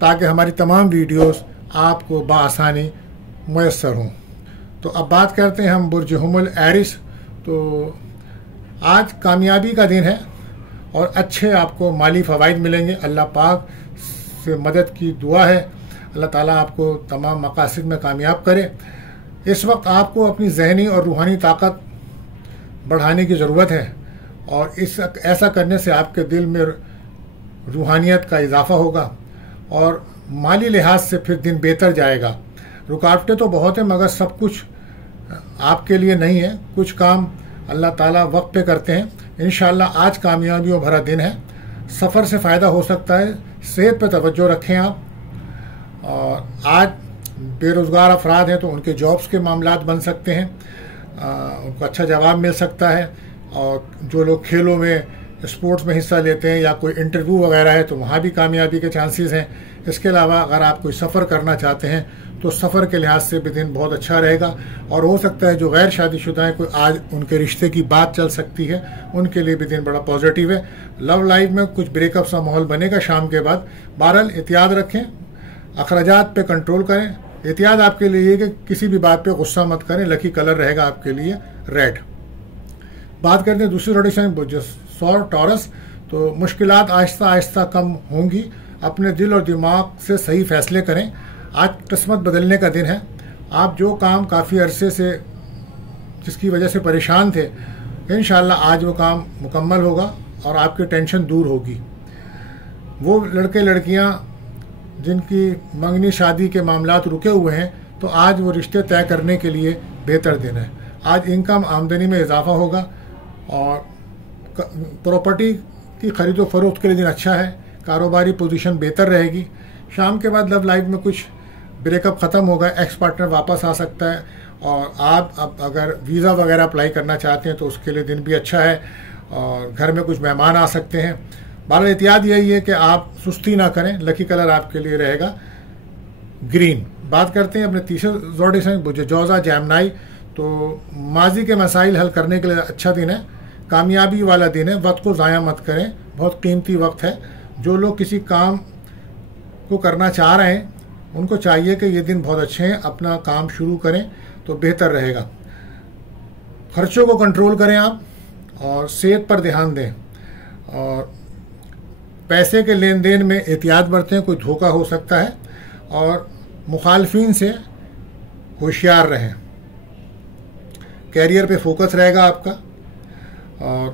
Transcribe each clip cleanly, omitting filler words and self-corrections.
تاکہ ہماری تمام ویڈیوز آپ کو بآسانی میسر ہوں۔ تو اب بات کرتے ہیں ہم برج حمل ایرس۔ تو آج کامیابی کا دن ہے اور اچھے آپ کو مالی فوائد ملیں گے۔ اللہ پاک سے مدد کی دعا ہے، اللہ تعالیٰ آپ کو تمام مقاصد میں کامیاب کرے۔ اس وقت آپ کو اپنی ذہنی اور روحانی طاقت بڑھانے کی ضرورت ہے، اور ایسا کرنے سے آپ کے دل میں روحانیت کا اضافہ ہوگا اور مالی لحاظ سے پھر دن بہتر جائے گا۔ رکاوٹیں تو بہت ہیں مگر سب کچھ آپ کے لیے نہیں ہے، کچھ کام اللہ تعالیٰ وقت پہ کرتے ہیں۔ انشاءاللہ آج کامیابیوں بھرا دن ہے، سفر سے فائدہ ہو سکتا ہے، صحت پہ توجہ رکھیں آپ۔ اور آج بے روزگار افراد ہیں تو ان کے جابس کے معاملات بن سکتے ہیں، ان کو اچھا جواب مل سکتا ہے۔ اور جو لوگ کھیلوں میں اسپورٹس میں حصہ لیتے ہیں یا کوئی انٹرویو وغیرہ ہے تو وہاں بھی کامیابی کے چانسز ہیں۔ اس کے علاوہ اگر آپ کوئی سفر کرنا چاہتے ہیں تو سفر کے لحاظ سے بھی دن بہت اچھا رہے گا، اور ہو سکتا ہے جو غیر شادی شدہ ہیں کوئی آج ان کے رشتے کی بات چل سکتی ہے، ان کے لیے بھی دن بڑا پازیٹیو ہے۔ لو لائف میں کچھ بریک اپ سا ماحول بنے گا شام کے بعد۔ بہرحال احتیاط رکھیں، اخراجات پہ کنٹرول کریں۔ احتیاط آپ کے لیے یہ کہ کسی بھی بات پہ غصہ مت کریں۔ لکی کلر رہے گا آپ کے لیے ریڈ۔ بات کرتے ہیں دوسری روٹیشن سور ٹورس۔ تو مشکلات آہستہ آہستہ کم ہوں گی، اپنے دل اور دماغ سے صحیح فیصلے کریں۔ آج قسمت بدلنے کا دن ہے۔ آپ جو کام کافی عرصے سے جس کی وجہ سے پریشان تھے، انشاءاللہ آج وہ کام مکمل ہوگا اور آپ کی ٹینشن دور ہوگی۔ وہ لڑکے لڑکیاں جن کی منگنی شادی کے معاملات رکے ہوئے ہیں تو آج وہ رشتے طے کرنے کے لیے بہتر دن ہے۔ آج انکم آمدنی میں اضافہ ہوگا اور پراپرٹی کی خرید و فروخت کے لیے دن اچھا ہے، کاروباری پوزیشن بہتر رہے گی۔ شام کے بعد لو لائف میں کچھ بریک اپ ختم ہوگا، ایکس پارٹنر واپس آ سکتا ہے، اور آپ اب اگر ویزا وغیرہ اپلائی کرنا چاہتے ہیں تو اس کے لیے دن بھی اچھا ہے، اور گھر میں کچھ مہمان آ سکتے ہیں۔ بہرحال احتیاط یہی ہے کہ آپ سستی نہ کریں۔ لکی کلر آپ کے لیے رہے گا گرین۔ بات کرتے ہیں اپنے تیسرے زوڈی سے برج جوزا جیمنائی۔ تو ماضی کے مسائل حل کرنے کے لیے اچھا دن ہے، کامیابی والا دن ہے۔ وقت کو ضائع مت کریں، بہت قیمتی وقت ہے۔ جو لوگ کسی کام کو کرنا چاہ رہے ہیں ان کو چاہیے کہ یہ دن بہت اچھے ہیں، اپنا کام شروع کریں تو بہتر رہے گا۔ خرچوں کو کنٹرول کریں آپ، اور صحت پر دھیان دیں، اور پیسے کے لین دین میں احتیاط برتیں، کوئی دھوکہ ہو سکتا ہے، اور مخالفین سے ہوشیار رہیں۔ کیریئر پہ فوکس رہے گا آپ کا، اور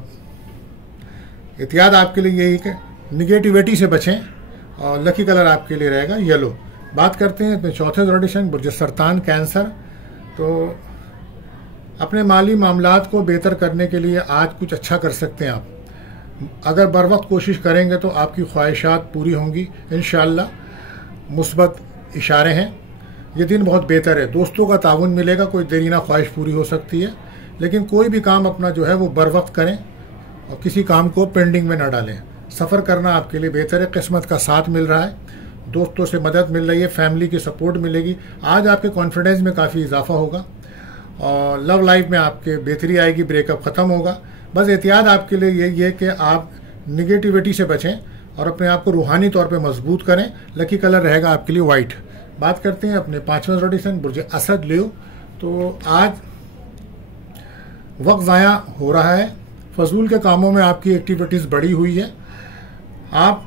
احتیاط آپ کے لیے یہی کہ نگیٹیویٹی سے بچیں، اور لکی کلر آپ کے لیے رہے گا یلو۔ بات کرتے ہیں اپنے چوتھے روٹیشن برج سرطان کینسر۔ تو اپنے مالی معاملات کو بہتر کرنے کے لیے آج کچھ اچھا کر سکتے ہیں آپ۔ اگر بر وقت کوشش کریں گے تو آپ کی خواہشات پوری ہوں گی انشاءاللہ۔ مثبت اشارے ہیں، یہ دن بہت بہتر ہے۔ دوستوں کا تعاون ملے گا، کوئی دیرینہ خواہش پوری ہو سکتی ہے، لیکن کوئی بھی کام اپنا جو ہے وہ بر وقت کریں اور کسی کام کو پینڈنگ میں نہ ڈالیں۔ سفر کرنا آپ کے لیے بہتر ہے، قسمت کا ساتھ مل رہا ہے، دوستوں سے مدد مل رہی ہے، فیملی کی سپورٹ ملے گی۔ آج آپ کے کانفیڈنس میں کافی اضافہ ہوگا، اور لو لائف میں آپ کے بہتری آئے گی، بریک اپ ختم ہوگا۔ بس احتیاط آپ کے لیے یہی ہے کہ آپ نگیٹیوٹی سے بچیں اور اپنے آپ کو روحانی طور پہ مضبوط کریں۔ لکی کلر رہے گا آپ کے لیے وائٹ۔ بات کرتے ہیں اپنے پانچویں روٹیشن برج اسد لیو۔ تو آج وقت ضائع ہو رہا ہے، فضول کے کاموں میں آپ کی ایکٹیویٹیز بڑھی ہوئی ہے۔ آپ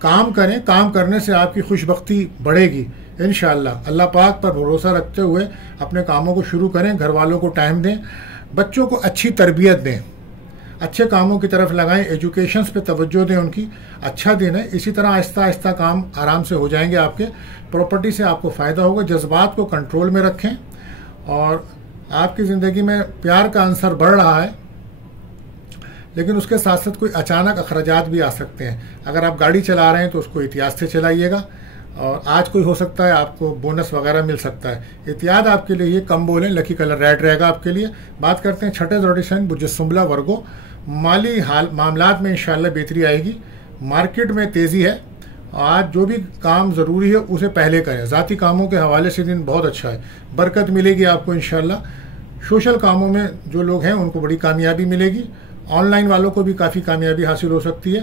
کام کریں، کام کرنے سے آپ کی خوش بختی بڑھے گی انشاءاللہ۔ اللہ پاک پر بھروسہ رکھتے ہوئے اپنے کاموں کو شروع کریں، گھر والوں کو ٹائم دیں، بچوں کو اچھی تربیت دیں، اچھے کاموں کی طرف لگائیں، ایجوکیشنز پہ توجہ دیں ان کی۔ اچھا دن ہے، اسی طرح آہستہ آہستہ کام آرام سے ہو جائیں گے آپ کے۔ پراپرٹی سے آپ کو فائدہ ہوگا۔ جذبات کو کنٹرول میں رکھیں، اور آپ کی زندگی میں پیار کا عنصر بڑھ رہا ہے، لیکن اس کے ساتھ ساتھ کوئی اچانک اخراجات بھی آ سکتے ہیں۔ اگر آپ گاڑی چلا رہے ہیں تو اس کو احتیاط سے چلائیے گا، اور آج کوئی ہو سکتا ہے آپ کو بونس وغیرہ مل سکتا ہے۔ احتیاط آپ کے لیے یہ کم بولیں، لکی کلر ریڈ رہے گا آپ کے لیے۔ بات کرتے ہیں چھٹے روٹیشن برج سنبلا ورگو۔ مالی معاملات میں انشاءاللہ بہتری آئے گی، مارکیٹ میں تیزی ہے۔ آج جو بھی کام ضروری ہے اسے پہلے کریں، ذاتی کاموں کے حوالے سے دن بہت اچھا ہے، برکت ملے گی آپ کو انشاءاللہ۔ سوشل کاموں میں جو لوگ ہیں ان کو بڑی کامیابی ملے گی، آن لائن والوں کو بھی کافی کامیابی حاصل ہو سکتی ہے۔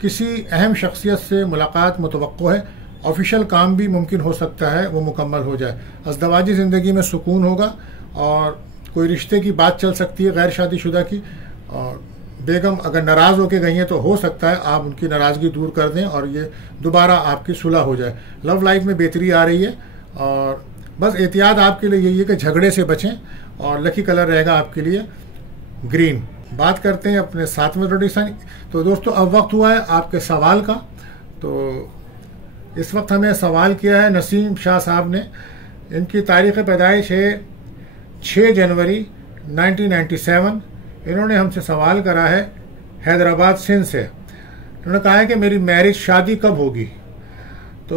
کسی اہم شخصیت سے ملاقات متوقع ہے، آفیشیل کام بھی ممکن ہو سکتا ہے وہ مکمل ہو جائے، ازدواجی زندگی میں سکون ہوگا، اور کوئی رشتے کی بات چل سکتی ہے غیر شادی شدہ کی، اور بیگم اگر ناراض ہو کے گئی ہیں تو ہو سکتا ہے آپ ان کی ناراضگی دور کر دیں اور یہ دوبارہ آپ کی صلح ہو جائے۔ لو لائف میں بہتری آ رہی ہے، اور بس احتیاط آپ کے لیے یہی ہے کہ جھگڑے سے بچیں، اور لکی کلر رہے گا آپ کے لیے گرین۔ بات کرتے ہیں اپنے 7ویں زوڈک سائن۔ تو دوستو اب وقت ہوا ہے آپ کے سوال کا۔ تو اس وقت ہمیں سوال کیا ہے نسیم شاہ صاحب نے، ان کی تاریخ پیدائش ہے 6 جنوری 1997۔ انہوں نے ہم سے سوال کرا ہے حیدرآباد سندھ سے۔ انہوں نے کہا ہے کہ میری میرج شادی کب ہوگی؟ تو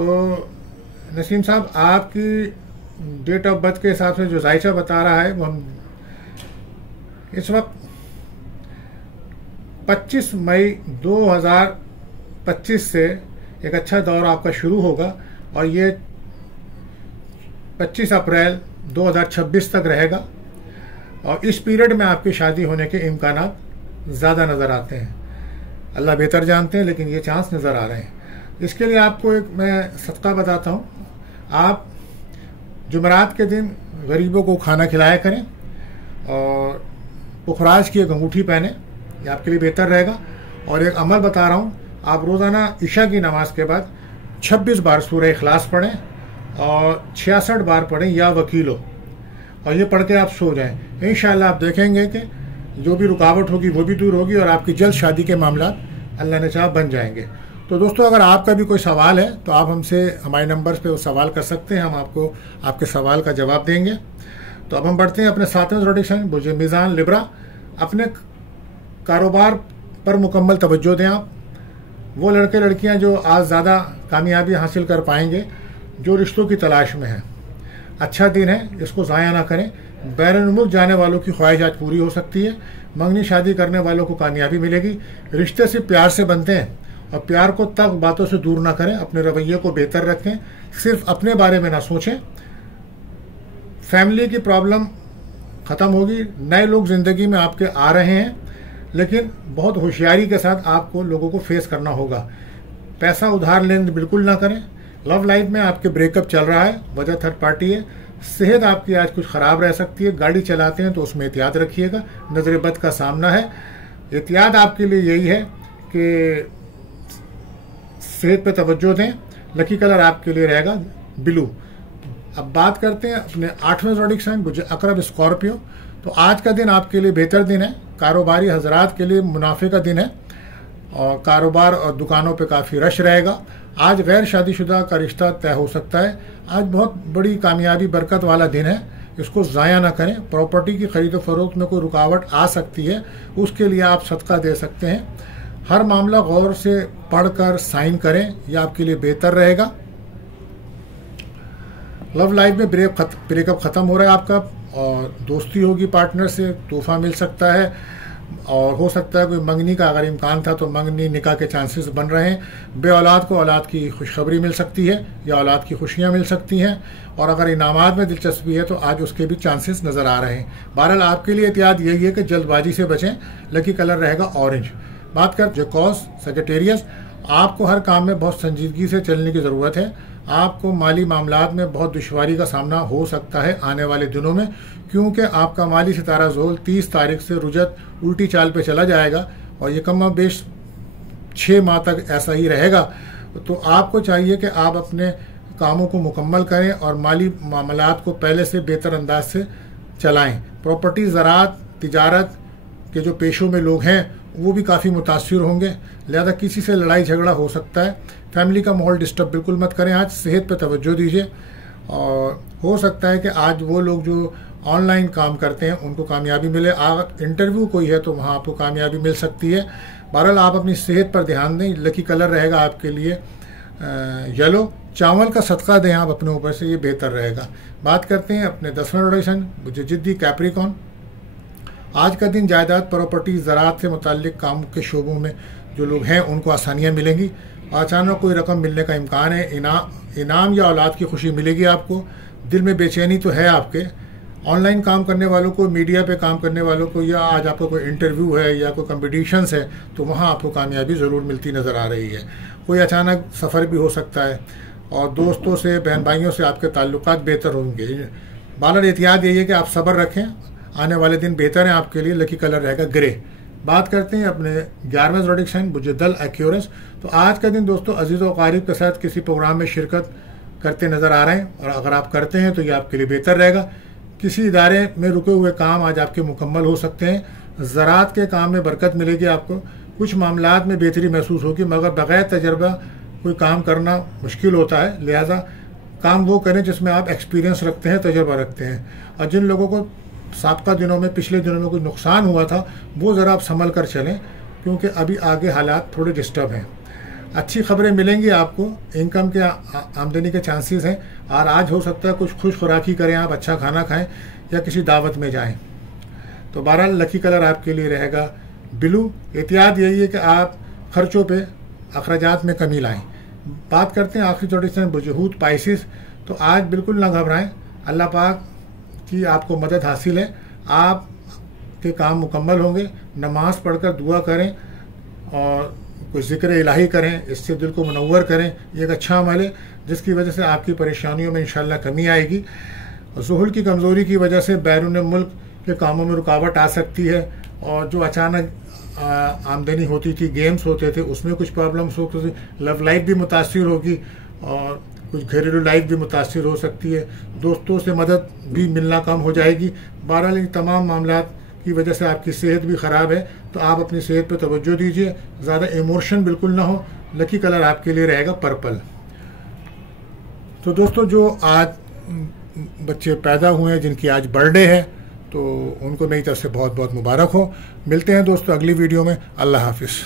نسیم صاحب آپ کی ڈیٹ آف برتھ کے حساب سے جو ذائچہ بتا رہا ہے وہ ہم اس وقت 25 مئی 2025 سے ایک اچھا دور آپ کا شروع ہوگا، اور یہ 25 اپریل 2026 تک رہے گا، اور اس پیریڈ میں آپ کی شادی ہونے کے امکانات زیادہ نظر آتے ہیں۔ اللہ بہتر جانتے ہیں، لیکن یہ چانس نظر آ رہے ہیں۔ اس کے لیے آپ کو ایک میں صدقہ بتاتا ہوں۔ آپ جمعرات کے دن غریبوں کو کھانا کھلایا کریں، اور پخراج کی ایک انگوٹھی پہنیں، یہ آپ کے لیے بہتر رہے گا۔ اور ایک عمل بتا رہا ہوں، آپ روزانہ عشاء کی نماز کے بعد 26 بار سورہ اخلاص پڑھیں، اور 66 بار پڑھیں یا وکیلو، اور یہ پڑھ کے آپ سو جائیں۔ انشاءاللہ آپ دیکھیں گے کہ جو بھی رکاوٹ ہوگی وہ بھی دور ہوگی، اور آپ کی جلد شادی کے معاملات اللہ نے چاہا بن جائیں گے۔ تو دوستو اگر آپ کا بھی کوئی سوال ہے تو آپ ہم سے ہمارے نمبرز پہ وہ سوال کر سکتے ہیں، ہم آپ کو آپ کے سوال کا جواب دیں گے۔ تو اب ہم بڑھتے ہیں اپنے 7ویں زوڈک سائن برج میزان لبرا۔ اپنے کاروبار پر مکمل توجہ دیں آپ۔ وہ لڑکے لڑکیاں جو آج زیادہ کامیابی حاصل کر پائیں گے، جو رشتوں کی تلاش میں ہیں، اچھا دن ہے، اس کو ضائع نہ کریں۔ بیرون ملک جانے والوں کی خواہشات پوری ہو سکتی ہے، منگنی شادی کرنے والوں کو کامیابی ملے گی۔ رشتے سے پیار سے بنتے ہیں، اور پیار کو تلخ باتوں سے دور نہ کریں، اپنے رویے کو بہتر رکھیں، صرف اپنے بارے میں نہ سوچیں۔ فیملی کی پرابلم ختم ہوگی، نئے لوگ زندگی میں آپ کے آ رہے ہیں، لیکن بہت ہوشیاری کے ساتھ آپ کو لوگوں کو فیس کرنا ہوگا۔ پیسہ ادھار لین بالکل نہ کریں۔ لو لائف میں آپ کے بریک اپ چل رہا ہے، وجہ تھرڈ پارٹی ہے۔ صحت آپ کی آج کچھ خراب رہ سکتی ہے، گاڑی چلاتے ہیں تو اس میں احتیاط رکھیے گا، نظر بد کا سامنا ہے۔ احتیاط آپ کے لیے یہی ہے کہ صحت پہ توجہ دیں۔ لکی کلر آپ کے لیے رہے گا بلو۔ اب بات کرتے ہیں اپنے 8ویں زوڈک سائن برج عقرب اسکارپیو۔ تو آج کا دن آپ کے لیے بہتر دن ہے، کاروباری حضرات کے لیے منافع کا دن ہے، اور کاروبار اور دکانوں پہ کافی رش رہے گا۔ آج غیر شادی شدہ کا رشتہ طے ہو سکتا ہے۔ آج بہت بڑی کامیابی برکت والا دن ہے، اس کو ضائع نہ کریں۔ پراپرٹی کی خرید و فروخت میں کوئی رکاوٹ آ سکتی ہے، اس کے لیے آپ صدقہ دے سکتے ہیں۔ ہر معاملہ غور سے پڑھ کر سائن کریں، یہ آپ کے لیے بہتر رہے گا۔ لو لائف میں بریک اپ ختم ہو رہا ہے آپ کا، اور دوستی ہوگی پارٹنر سے، تحفہ مل سکتا ہے، اور ہو سکتا ہے کوئی منگنی کا اگر امکان تھا تو منگنی نکاح کے چانسز بن رہے ہیں۔ بے اولاد کو اولاد کی خوشخبری مل سکتی ہے، یا اولاد کی خوشیاں مل سکتی ہیں، اور اگر انعامات میں دلچسپی ہے تو آج اس کے بھی چانسز نظر آ رہے ہیں۔ بہرحال آپ کے لیے احتیاط یہی ہے کہ جلد بازی سے بچیں۔ لکی کلر رہے گا اورنج۔ بات کر جیکوس سیجیٹیریس، آپ کو ہر کام میں بہت سنجیدگی سے چلنے کی ضرورت ہے۔ آپ کو مالی معاملات میں بہت دشواری کا سامنا ہو سکتا ہے آنے والے دنوں میں، کیونکہ آپ کا مالی ستارہ زول 30 تاریخ سے رجت الٹی چال پہ چلا جائے گا، اور یہ کم و بیش 6 ماہ تک ایسا ہی رہے گا۔ تو آپ کو چاہیے کہ آپ اپنے کاموں کو مکمل کریں، اور مالی معاملات کو پہلے سے بہتر انداز سے چلائیں۔ پراپرٹی، زراعت، تجارت کے جو پیشوں میں لوگ ہیں وہ بھی کافی متاثر ہوں گے، لہذا کسی سے لڑائی جھگڑا ہو سکتا ہے۔ فیملی کا ماحول ڈسٹرب بالکل مت کریں۔ آج صحت پہ توجہ دیجیے، اور ہو سکتا ہے کہ آج وہ لوگ جو آن لائن کام کرتے ہیں ان کو کامیابی ملے۔ انٹرویو کوئی ہے تو وہاں آپ کو کامیابی مل سکتی ہے۔ بہرحال آپ اپنی صحت پر دھیان دیں۔ لکی کلر رہے گا آپ کے لیے یلو۔ چاول کا صدقہ دیں آپ اپنے اوپر سے، یہ بہتر رہے گا۔ بات کرتے ہیں اپنے 10ویں زوڈک سائن جدی کیپریکون۔ آج کا دن جائیداد، پراپرٹی، زراعت سے متعلق کام کے شعبوں میں جو لوگ ہیں ان کو آسانیاں ملیں گی۔ اچانک کوئی رقم ملنے کا امکان ہے، انعام یا اولاد کی خوشی ملے گی آپ کو۔ دل میں بے چینی تو ہے آپ کے، آن لائن کام کرنے والوں کو، میڈیا پہ کام کرنے والوں کو، یا آج آپ کا کوئی انٹرویو ہے یا کوئی کمپٹیشنس ہے تو وہاں آپ کو کامیابی ضرور ملتی نظر آ رہی ہے۔ کوئی اچانک سفر بھی ہو سکتا ہے، اور دوستوں سے، بہن بھائیوں سے آپ کے تعلقات بہتر ہوں گے۔ بہرحال احتیاط یہی ہے کہ آپ صبر رکھیں، آنے والے دن بہتر ہیں آپ کے لیے۔ لکی کلر رہے گا گرے۔ بات کرتے ہیں اپنے 11ویں زوڈک سائن بجدل ایکیورس۔ تو آج کا دن دوستوں عزیز و اقارب کے ساتھ کسی پروگرام میں شرکت کرتے نظر آ رہے ہیں، اور اگر آپ کرتے ہیں تو یہ آپ کے لیے بہتر رہے گا۔ کسی ادارے میں رکے ہوئے کام آج آپ کے مکمل ہو سکتے ہیں۔ زراعت کے کام میں برکت ملے گی آپ کو۔ کچھ معاملات میں بہتری محسوس ہوگی، مگر بغیر تجربہ کوئی کام کرنا مشکل ہوتا ہے، لہذا کام وہ کریں جس میں آپ ایکسپیرینس رکھتے ہیں، تجربہ رکھتے ہیں۔ اور جن لوگوں کو سابقہ دنوں میں، پچھلے دنوں میں کوئی نقصان ہوا تھا، وہ ذرا آپ سنبھل کر چلیں، کیونکہ ابھی آگے حالات تھوڑے ڈسٹرب ہیں۔ اچھی خبریں ملیں گی آپ کو، انکم کے آمدنی کے چانسز ہیں، اور آج ہو سکتا ہے کچھ خوش خوراکی کریں، آپ اچھا کھانا کھائیں یا کسی دعوت میں جائیں۔ تو بہرحال لکی کلر آپ کے لیے رہے گا بلو۔ احتیاط یہی ہے کہ آپ خرچوں پہ، اخراجات میں کمی لائیں۔ بات کرتے ہیں آخری زوڈک سائن بجہود پائسس۔ تو آج بالکل نہ گھبرائیں، اللہ پاک کی آپ کو مدد حاصل ہے، آپ کے کام مکمل ہوں گے۔ نماز پڑھ کر دعا کریں اور کوئی ذکر الہی کریں، اس سے دل کو منور کریں، یہ ایک اچھا عمل ہے جس کی وجہ سے آپ کی پریشانیوں میں انشاءاللہ کمی آئے گی۔ ذہول کی کمزوری کی وجہ سے بیرون ملک کے کاموں میں رکاوٹ آ سکتی ہے، اور جو اچانک آمدنی ہوتی تھی، گیمز ہوتے تھے، اس میں کچھ پرابلمس ہوتی تھی۔ لو لائف بھی متاثر ہوگی، اور کچھ گھریلو لائف بھی متاثر ہو سکتی ہے۔ دوستوں سے مدد بھی ملنا کم ہو جائے گی۔ بہرحال ان تمام معاملات کی وجہ سے آپ کی صحت بھی خراب ہے، تو آپ اپنی صحت پہ توجہ دیجیے، زیادہ ایموشن بالکل نہ ہو۔ لکی کلر آپ کے لیے رہے گا پرپل۔ تو دوستوں، جو آج بچے پیدا ہوئے ہیں، جن کی آج برتھ ڈے ہے، تو ان کو میری طرف سے بہت بہت مبارک ہو۔ ملتے ہیں دوستوں اگلی ویڈیو میں۔ اللہ حافظ۔